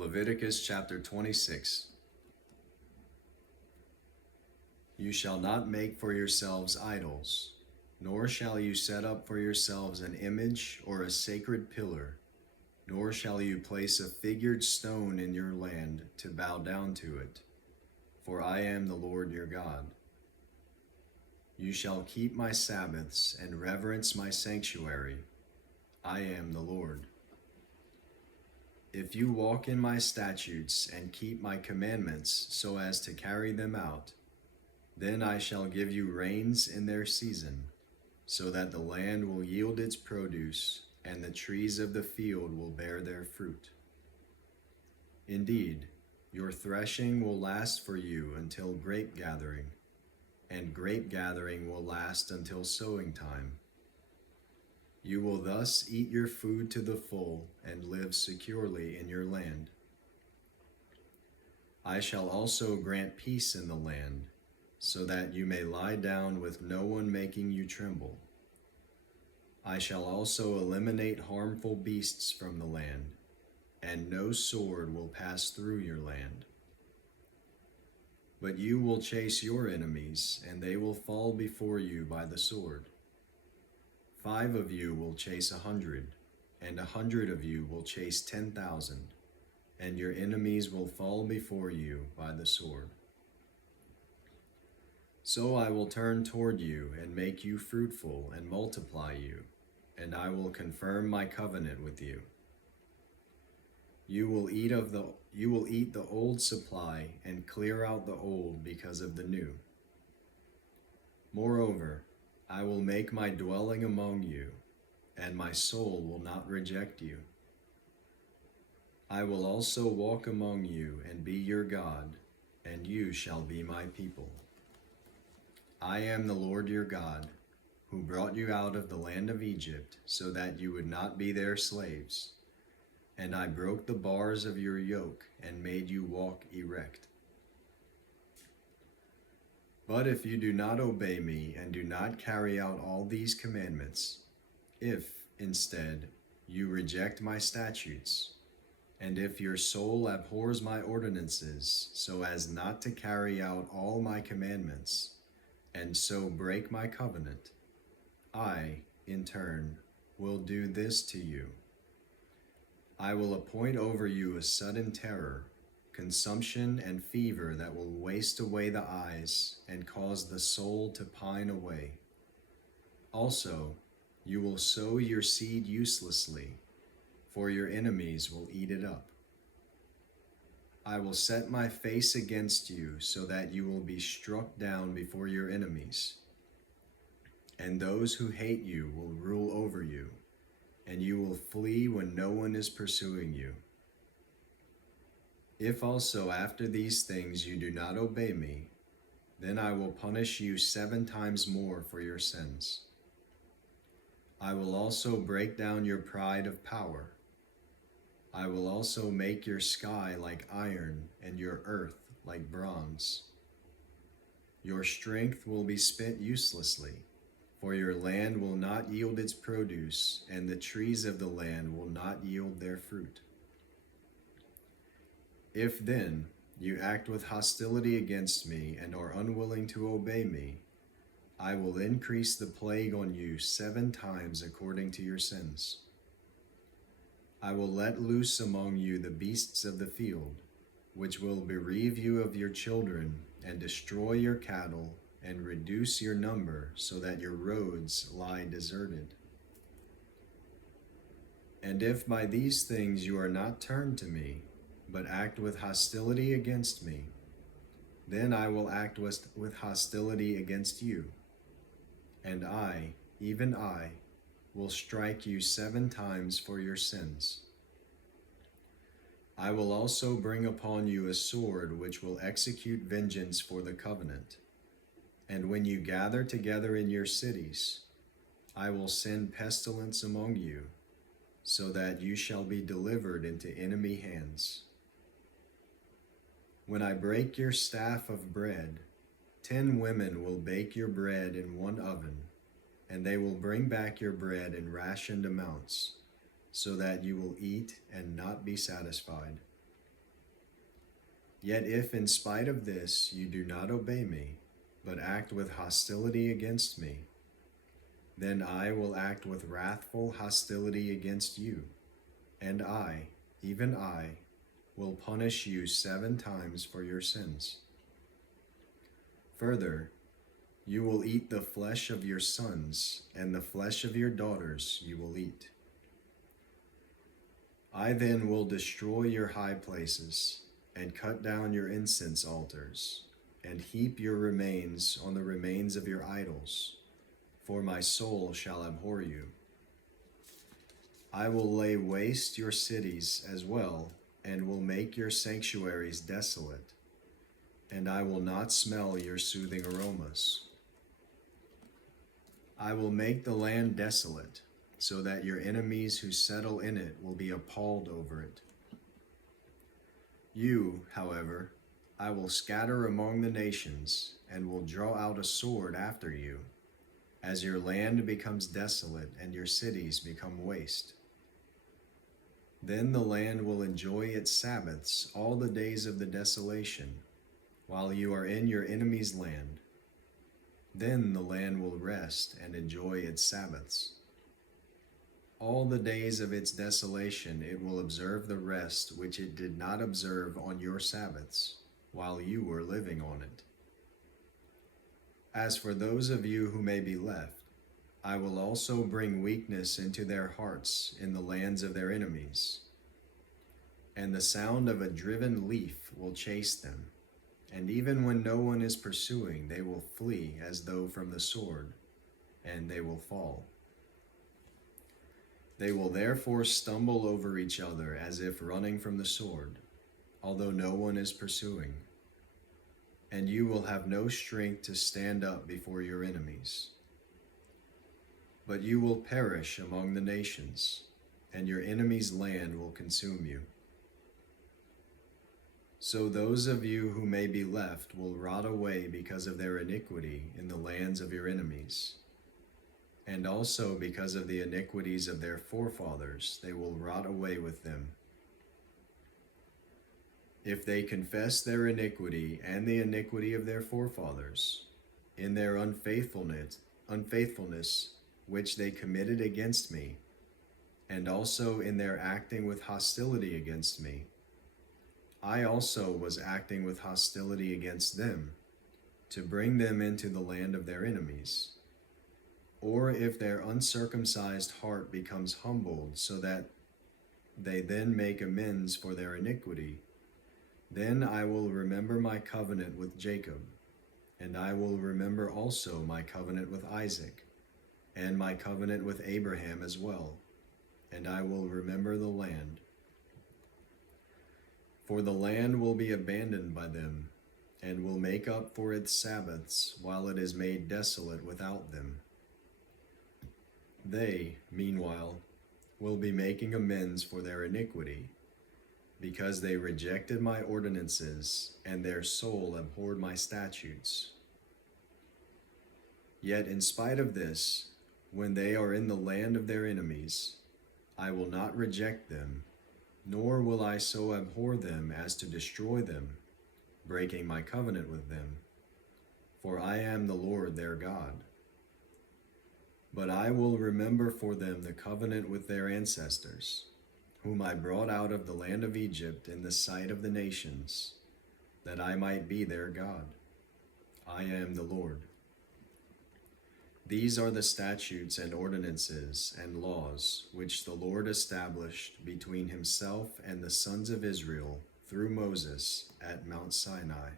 Leviticus chapter 26. You shall not make for yourselves idols, nor shall you set up for yourselves an image or a sacred pillar, nor shall you place a figured stone in your land to bow down to it, for I am the Lord your God. You shall keep my Sabbaths and reverence my sanctuary. I am the Lord. If you walk in my statutes and keep my commandments so as to carry them out, then I shall give you rains in their season, so that the land will yield its produce, and the trees of the field will bear their fruit. Indeed, your threshing will last for you until grape gathering, and grape gathering will last until sowing time. You will thus eat your food to the full and live securely in your land. I shall also grant peace in the land, so that you may lie down with no one making you tremble. I shall also eliminate harmful beasts from the land, and no sword will pass through your land. But you will chase your enemies, and they will fall before you by the sword. 5 of you will chase 100, and 100 of you will chase 10,000, and your enemies will fall before you by the sword. So I will turn toward you and make you fruitful and multiply you, and I will confirm my covenant with you. You will eat the old supply and clear out the old because of the new. Moreover, I will make my dwelling among you, and my soul will not reject you. I will also walk among you and be your God, and you shall be my people. I am the Lord your God, who brought you out of the land of Egypt so that you would not be their slaves. And I broke the bars of your yoke and made you walk erect. But if you do not obey me and do not carry out all these commandments, if, instead, you reject my statutes, and if your soul abhors my ordinances so as not to carry out all my commandments, and so break my covenant, I, in turn, will do this to you. I will appoint over you a sudden terror, consumption and fever that will waste away the eyes and cause the soul to pine away. Also, you will sow your seed uselessly, for your enemies will eat it up. I will set my face against you so that you will be struck down before your enemies, and those who hate you will rule over you, and you will flee when no one is pursuing you. If also after these things you do not obey me, then I will punish you 7 times more for your sins. I will also break down your pride of power. I will also make your sky like iron and your earth like bronze. Your strength will be spent uselessly, for your land will not yield its produce, and the trees of the land will not yield their fruit. If then you act with hostility against me and are unwilling to obey me, I will increase the plague on you 7 times according to your sins. I will let loose among you the beasts of the field, which will bereave you of your children and destroy your cattle and reduce your number so that your roads lie deserted. And if by these things you are not turned to me, but act with hostility against me, then I will act with hostility against you. And I, even I, will strike you 7 times for your sins. I will also bring upon you a sword which will execute vengeance for the covenant. And when you gather together in your cities, I will send pestilence among you, so that you shall be delivered into enemy hands. When I break your staff of bread, 10 women will bake your bread in one oven, and they will bring back your bread in rationed amounts, so that you will eat and not be satisfied. Yet if in spite of this you do not obey me, but act with hostility against me, then I will act with wrathful hostility against you, and I, even I, will punish you 7 times for your sins. Further, you will eat the flesh of your sons, and the flesh of your daughters you will eat. I then will destroy your high places, and cut down your incense altars, and heap your remains on the remains of your idols, for my soul shall abhor you. I will lay waste your cities as well, and will make your sanctuaries desolate, and I will not smell your soothing aromas. I will make the land desolate, so that your enemies who settle in it will be appalled over it. You, however, I will scatter among the nations, and will draw out a sword after you, as your land becomes desolate and your cities become waste. Then the land will enjoy its Sabbaths all the days of the desolation, while you are in your enemy's land. Then the land will rest and enjoy its Sabbaths. All the days of its desolation it will observe the rest which it did not observe on your Sabbaths, while you were living on it. As for those of you who may be left, I will also bring weakness into their hearts in the lands of their enemies. And the sound of a driven leaf will chase them, and even when no one is pursuing, they will flee as though from the sword, and they will fall. They will therefore stumble over each other as if running from the sword, although no one is pursuing. And you will have no strength to stand up before your enemies. But you will perish among the nations, and your enemy's land will consume you. So those of you who may be left will rot away because of their iniquity in the lands of your enemies. And also because of the iniquities of their forefathers, they will rot away with them. If they confess their iniquity and the iniquity of their forefathers, in their unfaithfulness which they committed against me, and also in their acting with hostility against me, I also was acting with hostility against them, to bring them into the land of their enemies. Or if their uncircumcised heart becomes humbled so that they then make amends for their iniquity, then I will remember my covenant with Jacob, and I will remember also my covenant with Isaac, and my covenant with Abraham as well, and I will remember the land. For the land will be abandoned by them, and will make up for its Sabbaths while it is made desolate without them. They, meanwhile, will be making amends for their iniquity, because they rejected my ordinances, and their soul abhorred my statutes. Yet in spite of this, when they are in the land of their enemies, I will not reject them, nor will I so abhor them as to destroy them, breaking my covenant with them. For I am the Lord their God. But I will remember for them the covenant with their ancestors, whom I brought out of the land of Egypt in the sight of the nations, that I might be their God. I am the Lord. These are the statutes and ordinances and laws which the Lord established between himself and the sons of Israel through Moses at Mount Sinai.